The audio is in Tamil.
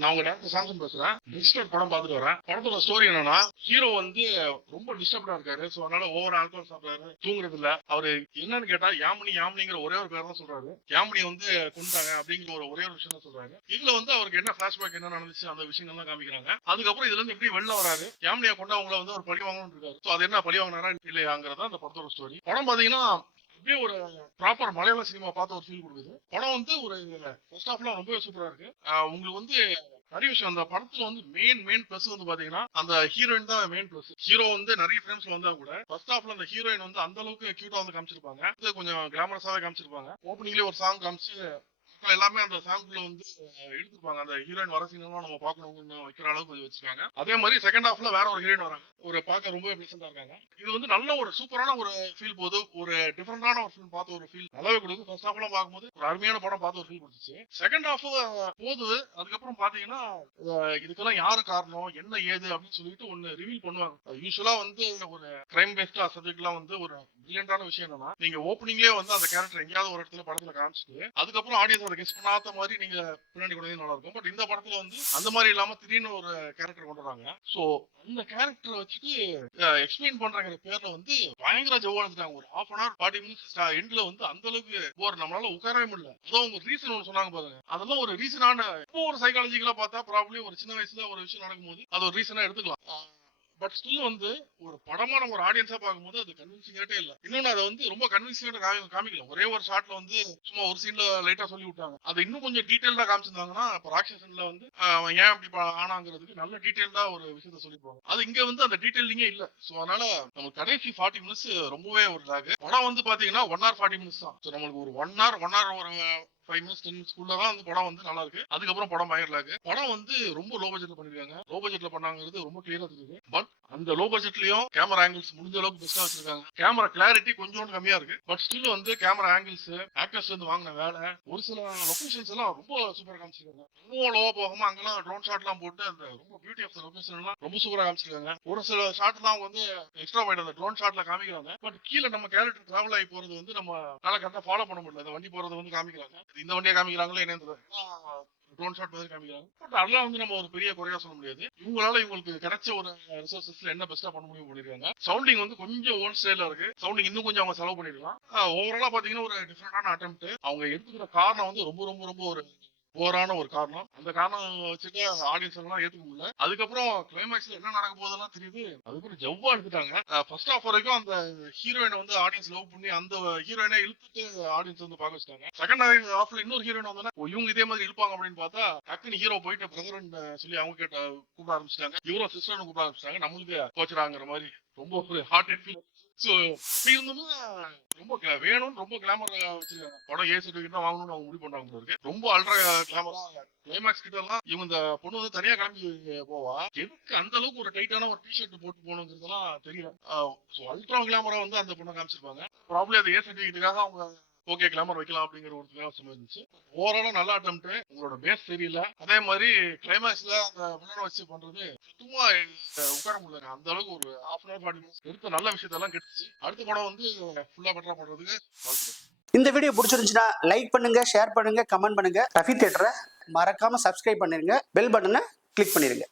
நான் உங்க டாக்டர் சாம்சன் பேசுறேன். டிஸ்டர்ப் படம் பார்த்துட்டு வரேன். படத்தோட ஸ்டோரி என்னன்னா, ஹீரோ வந்து ரொம்ப டிஸ்டர்ப்டா இருக்காரு. சோ அதனால ஓவர் ஆல்கோஹால் சாப்பிடுறாரு, தூங்குறது இல்ல. அவரு என்னன்னு கேட்டா யாமினிங்கிற ஒரே ஒரு பேர் தான் சொல்றாரு. யாமினி வந்து கொண்டாங்க அப்படிங்கிற ஒரே ஒரு விஷயம் தான் சொல்றாரு. இதுல வந்து அவருக்கு என்ன பிளாஷ்பேக் என்ன நடந்துச்சு அந்த விஷயங்கள் தான் காமிக்கிறாங்க. அதுக்கப்புறம் இதுல இருந்து எப்படி வெளில வராரு, யாமினியா கொண்டவங்களை வந்து அவர் பழி வாங்கணும்னு இருக்காரு. சோ அது என்ன பழி வாங்கினாரா இல்லையாங்கிறதா அந்த படத்தோட ஸ்டோரி. படம் பாத்தீங்கன்னா அப்படியே ஒரு ப்ராப்பர் மலையாள சினிமா பார்த்த ஒரு ஃபீல் கொடுக்குது. படம் வந்து ஒரு ஃபர்ஸ்ட் ஹாஃப்லாம் ரொம்ப சூப்பரா இருக்கு. உங்களுக்கு வந்து நிறைய விஷயம் அந்த படத்துல வந்து மெயின் பிளஸ் வந்து பாத்தீங்கன்னா அந்த ஹீரோயின் தான் மெயின் பிளஸ். ஹீரோ வந்து நிறைய ஃபிலிம்ஸ்ல வந்தா கூட ஃபர்ஸ்ட் ஹாஃப்ல அந்த ஹீரோயின் வந்து அந்த அளவுக்கு கியூட்டா வந்து காமிச்சிருப்பாங்க. கொஞ்சம் கிளாமரஸாவே காமிச்சிருப்பாங்க. ஓப்பனிங்லேயே ஒரு சாங் காமிச்சு எல்லாமே அந்த சாங்குல வந்து எடுத்துருப்பாங்க. அந்த ஹீரோயின் வர சீனெல்லாம் நம்ம பார்க்கணும்னு வைக்கிற அளவுக்கு கொஞ்சம் வச்சிருக்காங்க. அதே மாதிரி செகண்ட் ஹாஃப்ல வேற ஒரு ஹீரோயின் வராங்க. ஒரு பார்க்க ரொம்ப பிளசண்டா இருக்காங்க. இது வந்து நல்ல ஒரு சூப்பரான ஒரு ஃபீல் போகுது. ஒரு டிஃபரெண்டான ஒரு ஃபீல் பார்த்த ஒரு ஃபீல் நல்லாவே கொடுக்குது. ஃபர்ஸ்ட் ஹாஃப்லாம் பார்க்கும்போது ஒரு அருமையான படம் பார்த்த ஒரு ஃபீல் கொடுத்துச்சு. செகண்ட் ஹாஃப் போகுது. அதுக்கப்புறம் பாத்தீங்கன்னா இதுக்கெல்லாம் யாரு காரணம் என்ன ஏது அப்படின்னு சொல்லிட்டு ஒன்னு ரிவீல் பண்ணுவாங்க. யூஸ்வலா வந்து ஒரு கிரைம் பேஸ்டா சப்ஜெக்ட்லாம் வந்து ஒரு பிரில்லியன்டான விஷயம் என்னன்னா, நீங்க ஓப்பனிங்லேயே வந்து அந்த கேரக்டர் எங்கேயாவது ஒரு இடத்துல படத்துல காமிச்சிட்டு அதுக்கப்புறம் ஆடியன்ஸ் அதை கெஸ் பண்ணாத மாதிரி நீங்க பின்னாடி கொண்டு நல்லா இருக்கும். பட் இந்த படத்துல வந்து அந்த மாதிரி இல்லாம திடீர்னு ஒரு கேரக்டர் கொண்டு வராங்க. சோ அந்த கேரக்டரை வச்சுட்டு எக்ஸ்பிளைன் பண்றாங்கிற பேர்ல வந்து பயங்கர ஜவ்வா எடுத்துட்டாங்க. ஒரு ஹாஃப் அன் ஹவர் 40 மினிட்ஸ் எண்ட்ல வந்து அந்த அளவுக்கு போர் நம்மளால உட்காரவே முடியல. அதோ உங்க ரீசன் ஒன்று சொன்னாங்க பாருங்க. அதெல்லாம் ஒரு ரீசனான இப்போ ஒரு சைக்காலஜிக்கலா பார்த்தா ப்ராப்ளி ஒரு சின்ன வயசுல ஒரு விஷயம் நடக்கும்போது அது ஒரு ரீசனா எடுத்துக்கலாம். பட் ஸ்டில் வந்து ஒரு படமா நம்ம ஒரு ஆடியன்ஸா பார்க்கும்போது அது கன்வின்சிங்காட்டே இல்ல. இன்னொன்னு அதை வந்து ரொம்ப கன்வின்சிங்கா காமிக்கல. ஒரே ஒரு ஷாட்ல வந்து சும்மா ஒரு சீன்ல லைட்டா சொல்லி விட்டாங்க. அதை இன்னும் கொஞ்சம் டீடைல்டா காமிச்சிருந்தாங்கன்னா இப்போ ராட்சசன்ல வந்து அவன் ஏன் அப்படி ஆனாங்கிறதுக்கு நல்ல டீடைல்டா ஒரு விஷயத்த சொல்லிருப்பாங்க. அது இங்க வந்து அந்த டீடைலிங்கே இல்ல. சோ அதனால நம்ம கடைசி 40 மினிட்ஸ் ரொம்பவே ஒரு லாக். படம் வந்து பாத்தீங்கன்னா 1 hour 40 மினிட்ஸ் தான். நம்மளுக்கு ஒரு 1 hour ஒரு 5 மினிட்ஸ் 10 மினிட்ஸ் தான் வந்து படம் வந்து நல்லா இருக்கு. அதுக்கப்புறம் படம் பயங்கர லாக். படம் வந்து ரொம்ப லோ பட்ஜெட்ல பண்ணிருக்காங்க. லோ பட்ஜெட்ல பண்ணாங்கிறது ரொம்ப கிளியரா தெரியுது. பட் அந்த லோ பட்ஜெட்லயும் கேமரா ஆங்கிள்ஸ் முடிஞ்ச அளவுக்கு பெஸ்டா வச்சிருக்காங்க. கேமரா கிளாரிட்டி கொஞ்சம் கம்மியா இருக்கு. பட் ஸ்டில் வந்து கேமரா ஆங்கிள்ஸ் ஆக்டர்ஸ் வந்து வாங்கின வேலை ஒரு சில லொகேஷன்ஸ் எல்லாம் ரொம்ப சூப்பரா காமிச்சிருக்காங்க. ரொம்ப லோவா போகாம அங்கெல்லாம் ட்ரோன் ஷாட் எல்லாம் போட்டு அந்த ரொம்ப பியூட்டி ஆஃப் லொகேஷன் எல்லாம் ரொம்ப சூப்பரா காமிச்சிருக்காங்க. ஒரு சில ஷாட் எல்லாம் வந்து எக்ஸ்ட்ரா வைட் அந்த ட்ரோன் ஷாட்ல காமிக்கிறாங்க. பட் கீழே நம்ம கேரக்டர் டிராவல் ஆகி போறது வந்து நம்ம கரெக்டா ஃபாலோ பண்ண முடியல. அந்த வண்டி போறது வந்து காமிக்கிறாங்க. இந்த வண்டியை காமிக்கிறாங்களே என்ன ட்ரோன் ஷாட் மாதிரி காமிக்கிறாங்க. பட் அதெல்லாம் வந்து நம்ம ஒரு பெரிய குறையா சொல்ல முடியாது. இவங்களுக்கு கிடைச்ச ஒரு ரிசோர்சஸ்ல என்ன பெஸ்டா பண்ண முடியும் பண்ணிருக்காங்க. சவுண்டிங் வந்து கொஞ்சம் ஓன் ஸ்டைல இருக்கு. சவுண்டிங் இன்னும் கொஞ்சம் அவங்க செலவு பண்ணிருக்கலாம். ஓவராலா பாத்தீங்கன்னா ஒரு டிஃபரெண்டான அட்டெம்ப்ட். அவங்க எடுத்துக்கிற காரணம் வந்து ரொம்ப ரொம்ப ரொம்ப ஒரு ஓவரான ஒரு காரணம். அந்த காரணம் வச்சுட்டு ஆடியன்ஸ் எல்லாம் ஏத்துக்க முடியல. அதுக்கப்புறம் கிளைமேக்ஸ்ல என்ன நடக்க போதெல்லாம் தெரியுது. அதுக்கப்புறம் ஜவ்வா எடுத்துட்டாங்க. ஃபர்ஸ்ட் ஹாஃப் வரைக்கும் அந்த ஹீரோயினை வந்து ஆடியன்ஸ் லவ் பண்ணி அந்த ஹீரோயினை இழுத்துட்டு ஆடியன்ஸ் வந்து பார்க்க வச்சிட்டாங்க. செகண்ட் ஹாஃப்ல இன்னொரு ஹீரோயின் வந்தா இவங்க இதே மாதிரி இருப்பாங்க அப்படின்னு பார்த்தா டக்குனு ஹீரோ போயிட்டு பிரதர்ன்னு சொல்லி அவங்க கிட்ட கூப்பிட ஆரம்பிச்சிட்டாங்க. இவரோ சிஸ்டர்னு கூப்பிட ஆரம்பிச்சிட்டாங்க. நம்மளுக்கு கோச்சராங்கிற மாதிரி ரொம்ப ஒரு ஹார்ட் அண்ட் ஃபீல். சோ அப்படி இருந்தோம்னா ரொம்ப வேணும்னு ரொம்ப கிளாமர் வச்சிருக்காங்க. படம் ஏ சர்டிபிகேட் தான் வாங்கணும்னு அவங்க முடிவு பண்றாங்க இருக்கு. ரொம்ப அல்ட்ரா கிளாமரா கிளைமேக்ஸ் கிட்ட எல்லாம் இவங்க இந்த பொண்ணு வந்து தனியா கிளம்பி போவா. எதுக்கு அந்த அளவுக்கு ஒரு டைட்டான ஒரு டிஷர்ட் போட்டு போகணுங்கிறதுலாம் தெரியல. அல்ட்ரா கிளாமரா வந்து அந்த பொண்ணை காமிச்சிருப்பாங்க. ப்ராப்ளம் அது ஏ சர்டிபிகேட்டுக்காக அவங்க ஓகே கிளாமர் வைக்கலாம் அப்படிங்கிற ஒரு யோசனை இருந்துச்சு. ஓவராலா நல்ல அட்டெம்ப்ட். உங்களோட பேஸ் தெரியல. அதே மாதிரி கிளைமேக்ஸ்ல அந்த வில்லனை வச்சு பண்றது சுத்தமா உட்கார முடியல. அந்த அளவுக்கு ஒரு ஹாஃப் அன் ஹவர் 40 மினிட்ஸ் எடுத்த நல்ல விஷயத்தெல்லாம் கெடுத்துச்சு. அடுத்த படம் வந்து ஃபுல்லா பெட்டரா பண்றதுக்கு வாழ்த்துக்கள். இந்த வீடியோ பிடிச்சிருந்துச்சுன்னா லைக் பண்ணுங்க, ஷேர் பண்ணுங்க, கமெண்ட் பண்ணுங்க. ரஃபி தியேட்டரை மறக்காம சப்ஸ்கிரைப் பண்ணிருங்க. பெல் பட்டனை கிளிக் பண்ணிருங்க.